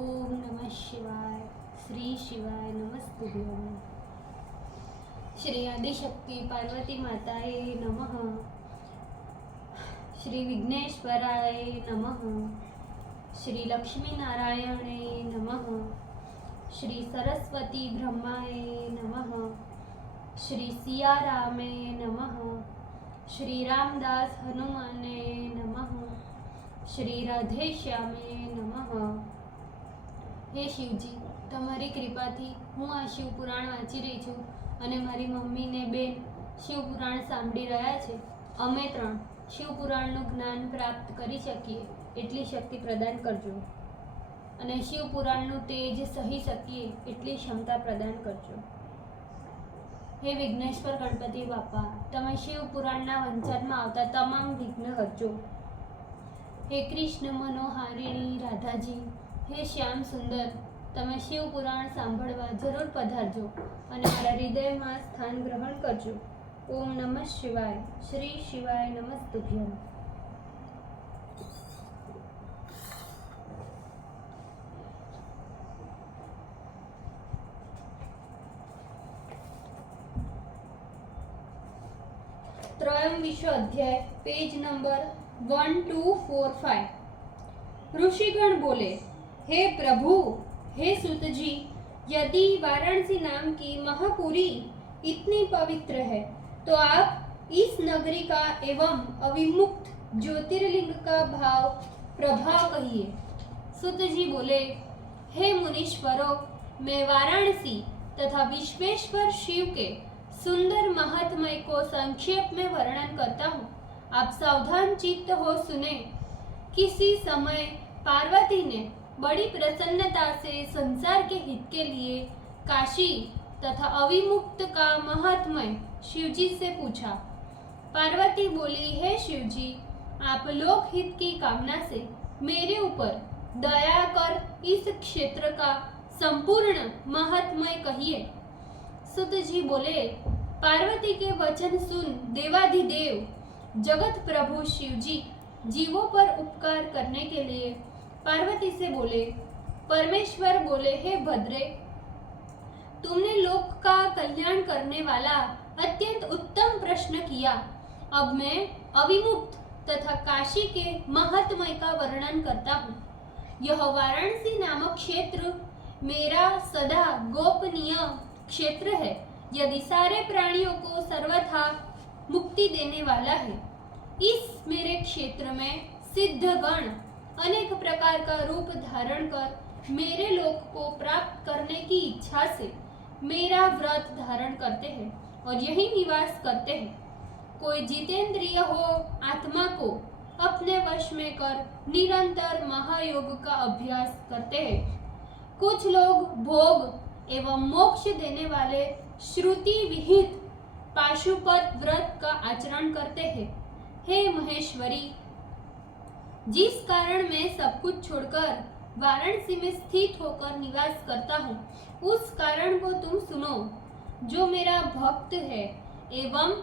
ओम नमः शिवाय। श्री शिवाय नमस्तुभ्यं। श्री आदिशक्ति पार्वती माताए नमः। श्री विघ्नेश्वराय नमः। श्री लक्ष्मी नारायणे नमः। श्री सरस्वती ब्रह्माय नमः। श्री सियारामे नमः। श्री रामदास हनुमाने नमः। श्री राधेश्यामे नमः। हे शिवजी, તમારી કૃપાથી હું આ શિવપુરાણ વાંચી રહી છું અને મારી મમ્મી ને બેન શિવપુરાણ સાંભળી રહ્યા છે. અમે ત્રણ શિવપુરાણનું જ્ઞાન પ્રાપ્ત કરી શકીએ એટલી શક્તિ પ્રદાન કરજો અને શિવપુરાણનું તેજ સહી શકીએ એટલી ક્ષમતા પ્રદાન કરજો. હે વિઘ્નેશ્વર ગણપતિ બાપા, તમે શિવપુરાણના વંચાનમાં આવતા તમામ વિઘ્ન હરજો. હે કૃષ્ણ મનોહારિણી રાધાજી, હે શ્યામ સુંદર, તમે શિવપુરાણ સાંભળવા જરૂર પધારજો અને મારા હૃદયમાં સ્થાન ગ્રહણ કરજો. ઓમ નમઃ શિવાય. શ્રી શિવાય નમસ્તુભ્યમ. त्रयोविंश अध्याय, पेज नंबर 1245. ऋषिगण बोले, हे प्रभु, हे सूत जी, यदि वाराणसी नाम की महापुरी इतनी पवित्र है तो आप इस नगरी का एवं अविमुक्त ज्योतिर्लिंग का भाव प्रभाव कहिए. सूत जी बोले, हे मुनीश्वरों, मैं वाराणसी तथा विश्वेश्वर शिव के सुंदर महात्म्य को संक्षेप में वर्णन करता हूँ. आप सावधान चित्त हो सुने. किसी समय पार्वती ने बड़ी प्रसन्नता से संसार के हित के लिए काशी तथा अविमुक्त का महात्म्य शिवजी से पूछा. पार्वती बोली, हे शिवजी, आप लोक हित की कामना से मेरे ऊपर दया कर इस क्षेत्र का संपूर्ण महात्म्य कहिए. सुत जी बोले, पार्वती के वचन सुन देवाधिदेव जगत प्रभु शिवजी जीवों पर उपकार करने के लिए पार्वती से बोले. परमेश्वर बोले, हे भद्रे, तुमने लोक का कल्याण करने वाला अत्यंत उत्तम प्रश्न किया. अब मैं अविमुक्त तथा काशी के महात्म्य का वर्णन करता हूँ. यह वाराणसी नामक क्षेत्र मेरा सदा गोपनीय क्षेत्र है. यदि सारे प्राणियों को सर्वथा मुक्ति देने वाला है. इस मेरे क्षेत्र में सिद्ध गण अनेक प्रकार का रूप धारण कर मेरे लोक को प्राप्त करने की इच्छा से मेरा व्रत धारण करते हैं और यही निवास करते हैं. कोई जितेंद्रिय हो आत्मा को अपने वश में कर निरंतर महायोग का अभ्यास करते हैं. कुछ लोग भोग एवं मोक्ष देने वाले श्रुति विहित पाशुपत व्रत का आचरण करते हैं. हे महेश्वरी, जिस कारण मैं सब कुछ छोड़कर वाराणसी में स्थित होकर निवास करता हूँ, उस कारण को तुम सुनो. जो मेरा भक्त है एवं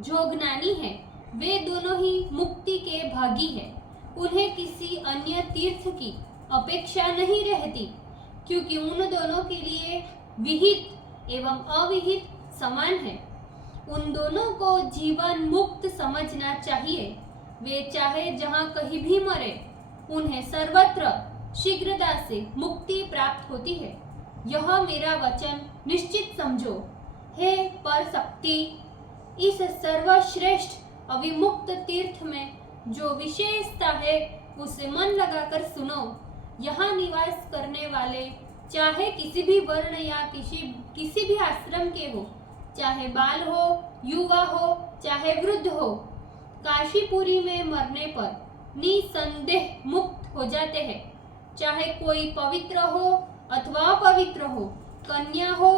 जो ज्ञानी है, वे दोनों ही मुक्ति के भागी हैं. उन्हें किसी अन्य तीर्थ की अपेक्षा नहीं रहती, क्योंकि उन दोनों के लिए विहित एवं अविहित समान है. उन दोनों को जीवन मुक्त समझना चाहिए. वे चाहे जहाँ कहीं भी मरे, उन्हें सर्वत्र शीघ्रता से मुक्ति प्राप्त होती है. यह मेरा वचन निश्चित समझो. हे पर शक्ति, इस सर्वश्रेष्ठ अविमुक्त तीर्थ में जो विशेषता है उसे मन लगाकर सुनो. यहाँ निवास करने वाले चाहे किसी भी वर्ण या किसी भी आश्रम के हो, चाहे बाल हो, युवा हो, चाहे वृद्ध हो, काशीपुरी में मरने पर निसंदेह मुक्त हो जाते हैं. चाहे कोई पवित्र हो अथवा अपवित्र हो, कन्या हो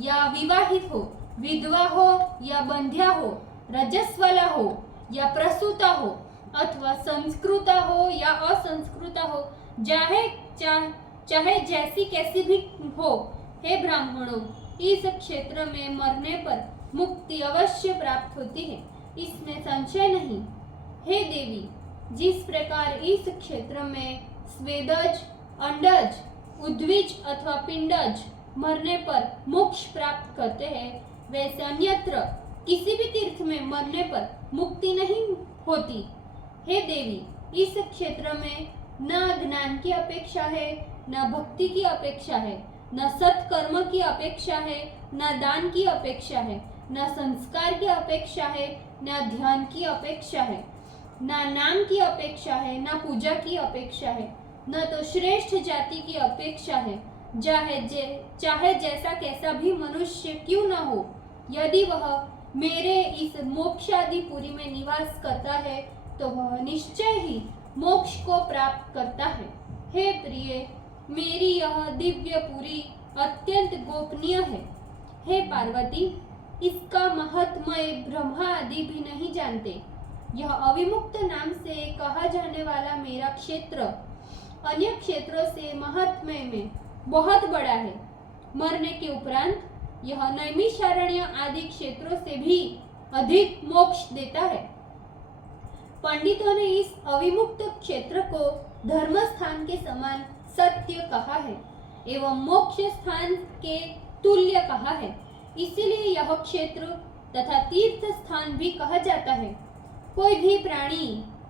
या विवाहित हो, विधवा हो या बंध्या हो, रजस्वला हो या प्रसूता हो, अथवा संस्कृता हो या असंस्कृता हो, चाहे जैसी कैसी भी हो. हे ब्राह्मणों, इस क्षेत्र में मरने पर मुक्ति अवश्य प्राप्त होती है, इसमें संशय नहीं. हे देवी, जिस प्रकार इस क्षेत्र में स्वेदज, अंडज, उद्भिज अथवा पिंडज मरने पर मोक्ष प्राप्त करते हैं, वैसे अन्यत्र किसी भी तीर्थ में मरने पर मुक्ति नहीं होती। हे देवी, इस क्षेत्र में न ज्ञान की अपेक्षा है, न भक्ति की अपेक्षा है, न सत्कर्म की अपेक्षा है, न दान की अपेक्षा है, न संस्कार की अपेक्षा है, न ध्यान की अपेक्षा है, न नाम की अपेक्षा है, न पूजा की अपेक्षा है, न तो श्रेष्ठ जाति की अपेक्षा है। चाहे जैसा कैसा भी मनुष्य क्यों न हो, यदि वह मेरे इस मोक्षादिपुरी में निवास करता है तो वह निश्चय ही मोक्ष को प्राप्त करता है। हे प्रिय, मेरी यह दिव्य पुरी अत्यंत गोपनीय है। हे पार्वती, इसका महत्मय ब्रह्मा आदि भी नहीं जानते। यह अविमुक्त नाम से कहा जाने वाला मेरा क्षेत्र अन्य क्षेत्रों से महात्म्य में बहुत बड़ा है। मरने के उपरांत यह नैमिषारण्य आदि क्षेत्रों से भी अधिक मोक्ष देता है। पंडितों ने इस अविमुक्त क्षेत्र को धर्म स्थान के समान सत्य कहा है एवं मोक्ष स्थान के तुल्य कहा है। इसीलिए यह क्षेत्र तथा तीर्थ स्थान भी कहा जाता है। कोई भी प्राणी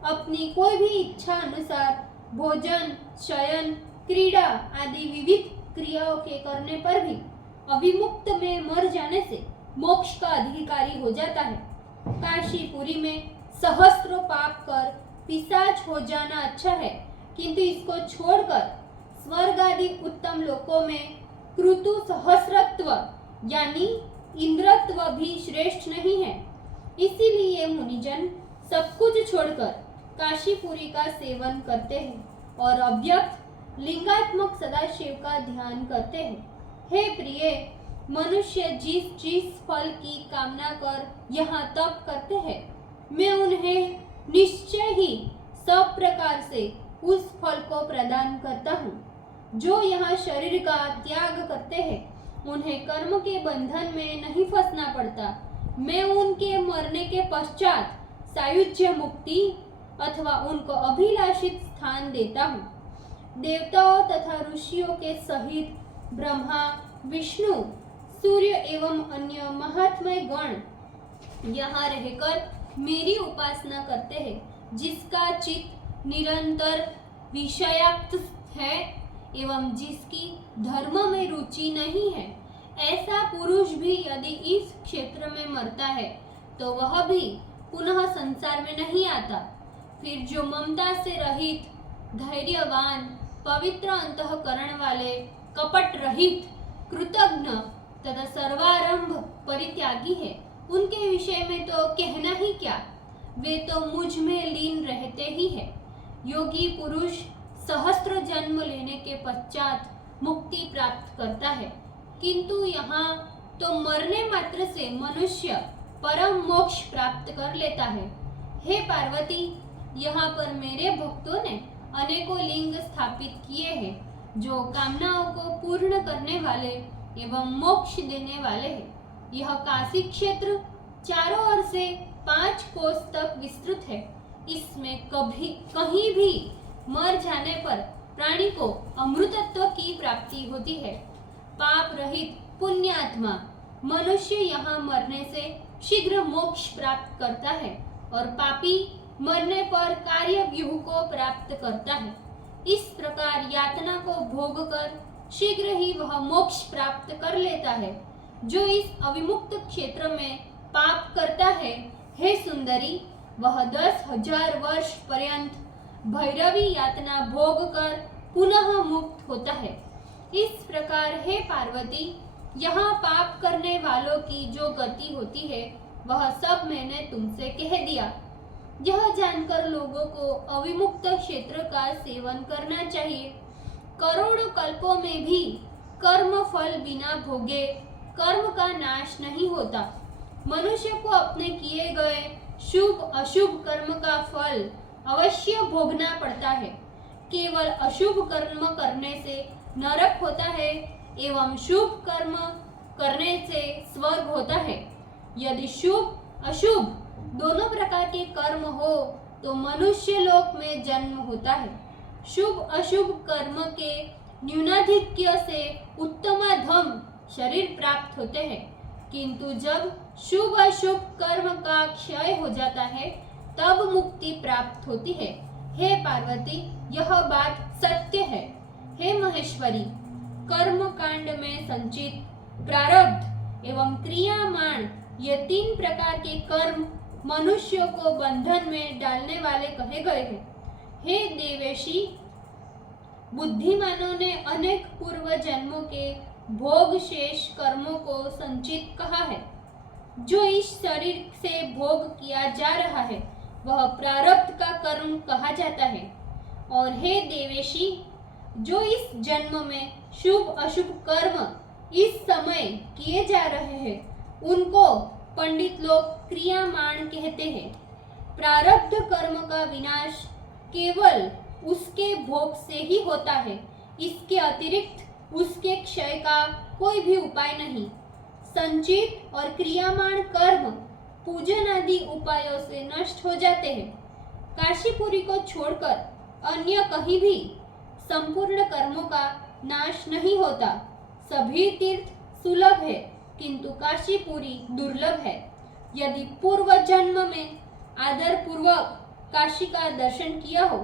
अपनी कोई भी इच्छा अनुसार भोजन, शयन, क्रीड़ा आदि विविध क्रियाओं के करने पर भी अविमुक्त में मर जाने से मोक्ष का अधिकारी हो जाता है। काशीपुरी में सहस्त्रों पाप कर पिशाच हो जाना अच्छा है, किंतु इसको छोड़कर स्वर्ग आदि उत्तम लोकों में कृतु सहस्रत्व यानी इंद्रत्व भी श्रेष्ठ नहीं है। इसीलिए मुनिजन सब कुछ छोड़कर काशीपुरी का सेवन करते हैं और अव्यक्त लिंगात्मक सदाशिव का ध्यान करते हैं। हे प्रिय, मनुष्य जिस फल की कामना कर यहाँ तप करते हैं, मैं उन्हें निश्चय ही सब प्रकार से उस फल को प्रदान करता हूँ। जो यहाँ शरीर का त्याग करते हैं, उन्हें कर्म के बंधन में नहीं फंसना पड़ता। मैं उनके मरने के पश्चात सायुज्य मुक्ति अथवा उनको अभिलाषित स्थान देता हूँ। देवताओं तथा ऋषियों के सहित ब्रह्मा, विष्णु, सूर्य एवं अन्य महात्मय गण यहाँ रहकर मेरी उपासना करते हैं। जिसका चित्त निरंतर विषयाक्त है एवं जिसकी धर्म में रुचि नहीं है, ऐसा पुरुष भी यदि इस क्षेत्र में मरता है तो वह भी पुनः संसार में नहीं आता। फिर जो ममता से रहित, धैर्यवान, पवित्र अंतःकरण वाले, कपट रहित, कृतज्ञ तथा सर्वारंभ परित्यागी है, उनके विषय में तो कहना ही क्या, वे तो मुझ में लीन रहते ही है। योगी पुरुष सहस्त्र जन्म लेने के पश्चात मुक्ति प्राप्त करता है, किंतु यहाँ तो मरने मात्र से मनुष्य परम मोक्ष प्राप्त कर लेता है। हे पार्वती, यहाँ पर मेरे भक्तों ने अनेकों लिंग स्थापित किए हैं जो कामनाओं को पूर्ण करने वाले एवं मोक्ष देने वाले हैं। यह काशी क्षेत्र चारों ओर से 5 कोस तक विस्तृत है। इसमें कहीं भी मर जाने पर प्राणी को अमृतत्व की प्राप्ति होती है। पाप रहित पुण्यात्मा मनुष्य यहाँ मरने से शीघ्र मोक्ष प्राप्त करता है और पापी मरने पर कार्य व्यूह को प्राप्त करता है। इस प्रकार यातना को भोग कर शीघ्र ही वह मोक्ष प्राप्त कर लेता है। जो इस अविमुक्त क्षेत्र में पाप करता है, हे सुंदरी, वह 10,000 वर्ष पर्यंत भैरवी यातना भोग कर पुनः मुक्त होता है। इस प्रकार हे पार्वती, यहाँ पाप करने वालों की जो गति होती है वह सब मैंने तुमसे कह दिया। यह जानकर लोगों को अविमुक्त क्षेत्र का सेवन करना चाहिए। करोड़ों कल्पों में भी कर्म फल बिना भोगे कर्म का नाश नहीं होता। मनुष्य को अपने किए गए शुभ अशुभ कर्म का फल अवश्य भोगना पड़ता है। केवल अशुभ कर्म करने से नरक होता है एवं शुभ कर्म करने से स्वर्ग होता है। यदि शुभ अशुभ दोनों प्रकार के कर्म हो तो मनुष्य लोक में जन्म होता है। शुभ अशुभ कर्म के न्यूनाधिक्य से उत्तमाधम शरीर प्राप्त होते हैं, किंतु जब शुभ अशुभ कर्म का क्षय हो जाता है तब मुक्ति प्राप्त होती है। हे पार्वती, यह बात सत्य है। हे महेश्वरी, कर्म कांड में संचित प्रारब्ध एवं क्रियामाण ये 3 प्रकार के कर्म मनुष्यों को बंधन में डालने वाले कहे गए हैं। हे देवेशी, बुद्धिमानों ने अनेक पूर्व जन्मों के भोग शेष कर्मों को संचित कहा है। जो इस शरीर से भोग किया जा रहा है वह प्रारब्ध का कर्म कहा जाता है। और हे देवेशी, जो इस जन्म में शुभ अशुभ कर्म इस समय किए जा रहे हैं उनको पंडित लोग क्रियामाण कहते हैं। प्रारब्ध कर्म का विनाश केवल उसके भोग से ही होता है, इसके अतिरिक्त उसके क्षय का कोई भी उपाय नहीं। संचित और क्रियामाण कर्म पूजन आदि उपायों से नष्ट हो जाते हैं। काशीपुरी को छोड़कर अन्य कहीं भी संपूर्ण कर्मों का नाश नहीं होता। सभी तीर्थ सुलभ है किंतु काशीपुरी दुर्लभ है। यदि पूर्व जन्म में आदर पूर्वक काशी का दर्शन किया हो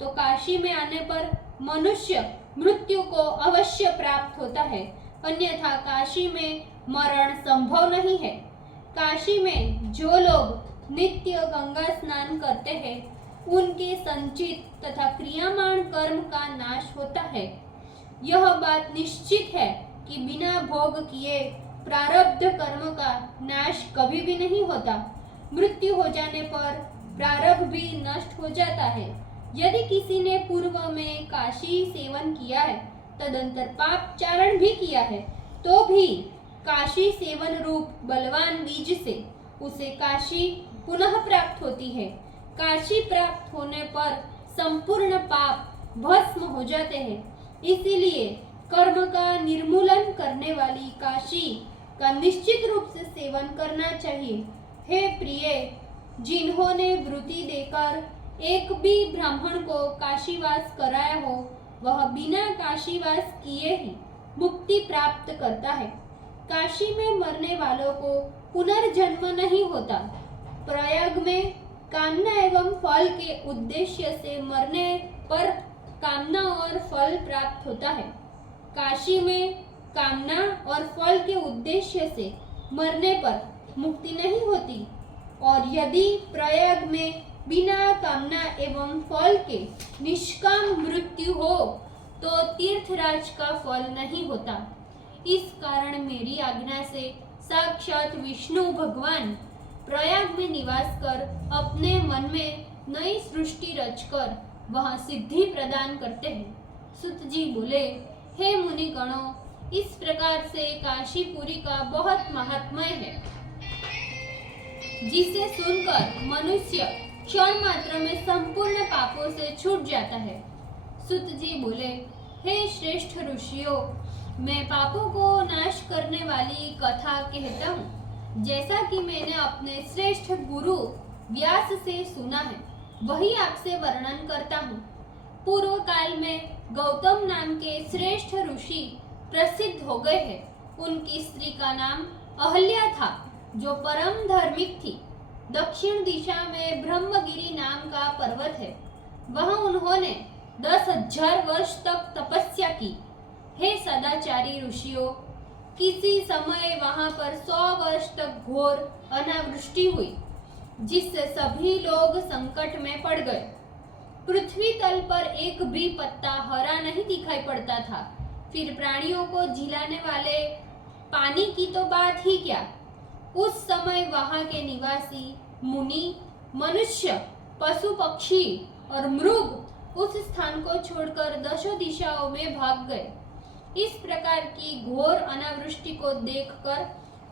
तो काशी में आने पर मनुष्य मृत्यु को अवश्य प्राप्त होता है, अन्यथा काशी में मरण संभव नहीं है। काशी में जो लोग नित्य गंगा स्नान करते हैं उनके संचित तथा क्रियामाण कर्म का नाश होता है। यह बात निश्चित है कि बिना भोग किए प्रारब्ध कर्म का नाश कभी भी नहीं होता। मृत्यु हो जाने पर प्रारब्ध भी नष्ट हो जाता है। यदि किसी ने पूर्व में काशी सेवन किया है, तदंतर पाप चारण भी किया है, तो भी काशी सेवन रूप बलवान बीज से उसे काशी पुनः प्राप्त होती है। काशी प्राप्त होने पर संपूर्ण पाप भस्म हो जाते हैं। इसीलिए कर्म का निर्मूलन करने वाली काशी का निश्चित रूप से सेवन करना चाहिए। हे प्रिय, जिन्होंने वृत्ति देकर एक भी ब्राह्मण को काशीवास कराया हो वह बिना काशीवास किए ही मुक्ति प्राप्त करता है। काशी में मरने वालों को पुनर्जन्म नहीं होता। प्रयाग में कामना एवं फल के उद्देश्य से मरने पर कामना और फल प्राप्त होता है। काशी में कामना और फल के उद्देश्य से मरने पर मुक्ति नहीं होती। और यदि प्रयाग में बिना कामना एवं फल के निष्काम मृत्यु हो तो तीर्थराज का फल नहीं होता। इस कारण मेरी आज्ञा से साक्षात विष्णु भगवान प्रयाग में निवास कर अपने मन में नई सृष्टि रचकर वहां सिद्धि प्रदान करते हैं। सुत जी बोले, हे मुनिगणों, इस प्रकार से काशीपुरी का बहुत महात्म्य है, जिसे सुनकर मनुष्य क्षण मात्र में संपूर्ण पापों से छूट जाता है। सुत जी बोले, हे श्रेष्ठ ऋषियों, मैं पापों को नाश करने वाली कथा कहता हूँ। जैसा कि मैंने अपने श्रेष्ठ गुरु व्यास से सुना है वही आपसे वर्णन करता हूँ। पूर्व काल में गौतम नाम के श्रेष्ठ ऋषि प्रसिद्ध हो गए हैं। उनकी स्त्री का नाम अहल्या था जो परम धार्मिक थी। दक्षिण दिशा में ब्रह्मगिरी नाम का पर्वत है, वहां उन्होंने 10,000 वर्ष तक तपस्या की। हे सदाचारी ऋषियों, किसी समय वहां पर 100 वर्ष तक घोर अनावृष्टि हुई, जिससे सभी लोग संकट में पड़ गए। पृथ्वी तल पर एक भी पत्ता हरा नहीं दिखाई पड़ता था। फिर प्राणियों को झिलाने वाले पानी की तो बात ही क्या। उस समय वहां के निवासी मुनि, मनुष्य, पशु पक्षी और मृग उस स्थान को छोड़कर 10 दिशाओं में भाग गए। इस प्रकार की घोर अनावृष्टि को देखकर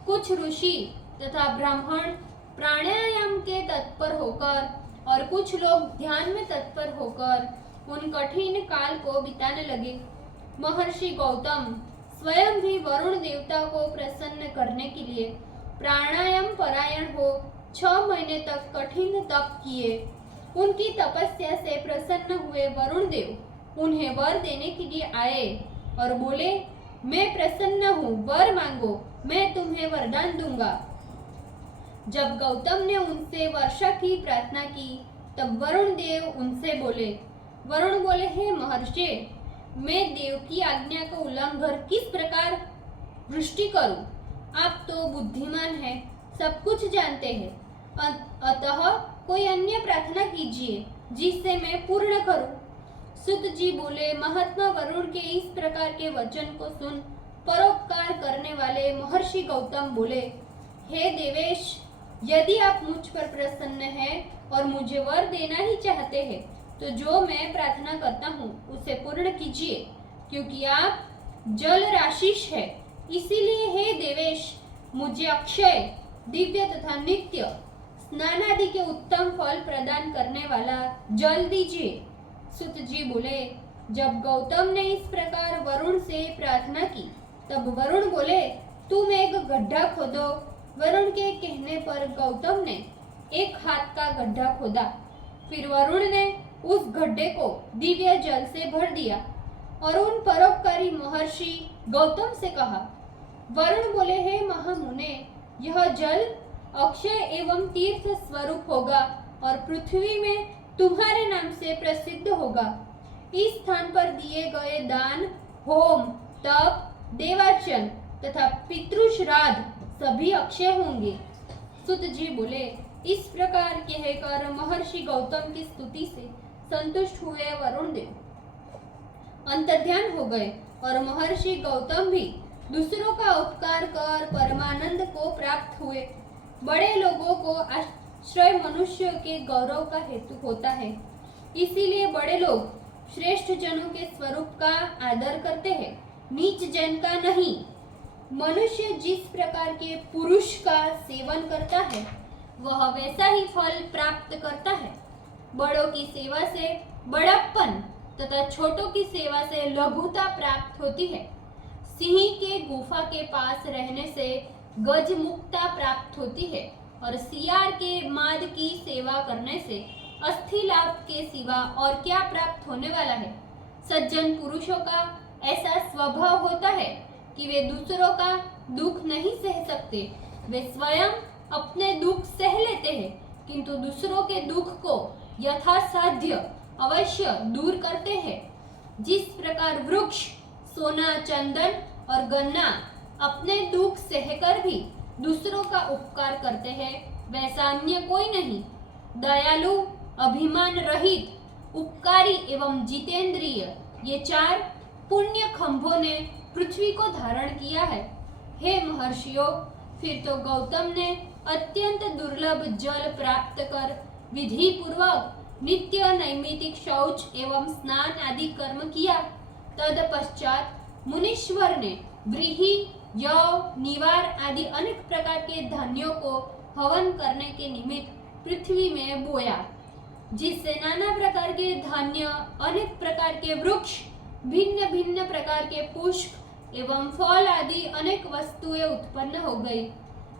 कुछ ऋषि तथा ब्राह्मण प्राणायाम के तत्पर होकर और कुछ लोग ध्यान में तत्पर होकर उन कठिन काल को बिताने लगे। महर्षि गौतम स्वयं भी वरुण देवता को प्रसन्न करने के लिए प्राणायाम परायण हो 6 महीने तक कठिन तप किए। उनकी तपस्या से प्रसन्न हुए वरुण देव उन्हें वर देने के लिए आए और बोले, मैं प्रसन्न हूँ, वर मांगो, मैं तुम्हें वरदान दूंगा। जब गौतम ने उनसे वर्षा की प्रार्थना की तब वरुण देव उनसे बोले, हे महर्षि, मैं देव की आज्ञा का उल्लंघन किस प्रकार वृष्टि करूं? आप तो बुद्धिमान हैं, सब कुछ जानते हैं, अतः कोई अन्य प्रार्थना कीजिए जिससे मैं पूर्ण करूं। सुत जी बोले, महात्मा वरुण के इस प्रकार के वचन को सुन परोपकार करने वाले महर्षि गौतम बोले, हे देवेश, यदि आप मुझ पर प्रसन्न हैं और मुझे वर देना ही चाहते हैं तो जो मैं प्रार्थना करता हूँ उसे पूर्ण कीजिए, क्योंकि आप जल राशिश है। इसीलिए हे देवेश, मुझे अक्षय, दिव्य तथा नित्य स्नान आदि के उत्तम फल प्रदान करने वाला जल दीजिए। सुत जी बोले, जब गौतम ने इस प्रकार वरुण से प्रार्थना की तब वरुण बोले, तुम एक गड्ढा खोदो। वरुण के कहने पर गौतम ने एक हाथ का गड्ढा खोदा। फिर वरुण ने उस गड्ढे को दिव्य जल से भर दिया और उन परोपकारी महर्षि गौतम से कहा। वरुण बोले, हे महामुने, यह जल अक्षय एवं तीर्थ स्वरूप होगा और पृथ्वी में तुम्हारे नाम से प्रसिद्ध होगा। इस स्थान पर दिए गए दान, होम, तप, देवार्चन तथा पितृश्राद्ध सभी अक्षय होंगे। सुत जी बोले, इस प्रकार कहकर महर्षि गौतम की स्तुति से संतुष्ट हुए वरुण देव अंतर्ध्यान हो गए और महर्षि गौतम भी दूसरों का उपकार कर परमानंद को प्राप्त हुए। बड़े लोगों को आश्रय मनुष्य के गौरव का हेतु होता है, इसीलिए बड़े लोग श्रेष्ठ जनों के स्वरूप का आदर करते हैं, नीच जन का नहीं। मनुष्य जिस प्रकार के पुरुष का सेवन करता है वह वैसा ही फल प्राप्त करता है। बड़ों की सेवा से बड़प्पन तथा छोटों की सेवा से लघुता प्राप्त होती है। सिंह के गुफा के पास रहने से गज मुक्ता प्राप्त होती है और सियार के माद की सेवा करने से अस्थि लाभ के सिवा और क्या प्राप्त होने वाला है। सज्जन पुरुषों का ऐसा स्वभाव होता है कि वे दूसरों का दुख नहीं सह सकते। वे स्वयं अपने दुख सह लेते हैं, किंतु दूसरों के दुख को यथासाध्य अवश्य दूर करते हैं। जिस प्रकार वृक्ष सोना, चंदन और गन्ना अपने दुख सहकर भी दूसरों का उपकार करते हैं, वैसा अन्य कोई नहीं। दयालु, अभिमान रहित, उपकारी एवं जितेंद्रिय, ये चार पुण्य खंभों ने पृथ्वी को धारण किया है। हे महर्षियों, फिर तो गौतम ने अत्यंत दुर्लभ जल प्राप्त कर विधि पूर्वक नित्य नैमितिक शौच एवं स्नान आदि कर्म किया। तदपश्चात मुनीश्वर ने व्रीहि, यव, निवार आदि अनेक प्रकार के धान्यों को हवन करने के निमित्त पृथ्वी में बोया, जिससे नाना प्रकार के धान्य, अनेक प्रकार के वृक्ष, भिन्न भिन्न प्रकार के पुष्प एवं फल आदि अनेक वस्तुएं उत्पन्न हो गई।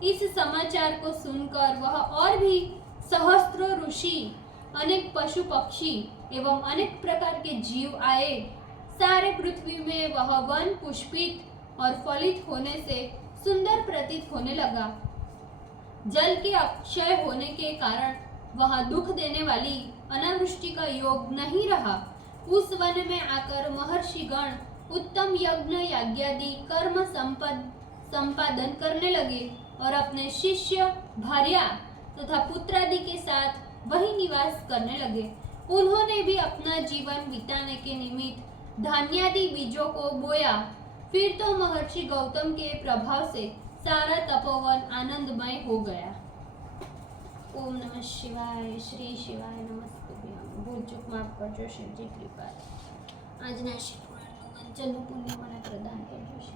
इस समाचार को सुनकर वह और भी सहस्त्रों ऋषि, अनेक पशु पक्षी एवं अनेक प्रकार के जीव आए। सारे पृथ्वी में वह वन पुष्पित और फलित होने से सुंदर प्रतीत होने लगा। जल के अक्षय होने के कारण वहां दुख देने वाली अनावृष्टि का योग नहीं रहा। उस वन में आकर महर्षि गण उत्तम यज्ञ याज्ञादि कर्म संपादन करने लगे और अपने शिष्य, भार्या तथा पुत्रादि के साथ वही निवास करने लगे। उन्होंने भी अपना जीवन बिताने के निमित्त धान्यादि बीजों को बोया। फिर तो महर्षि गौतम के प्रभाव से सारा तपोवन आनंदमय हो गया। ओम नमः शिवाय। श्री शिवाय नमस्ते। भूल चूक माफ करजो, शिवजी कृपा। આજના શિવપુરાણનું વંચનનું પુણ્ય મને પ્રદાન કરજો.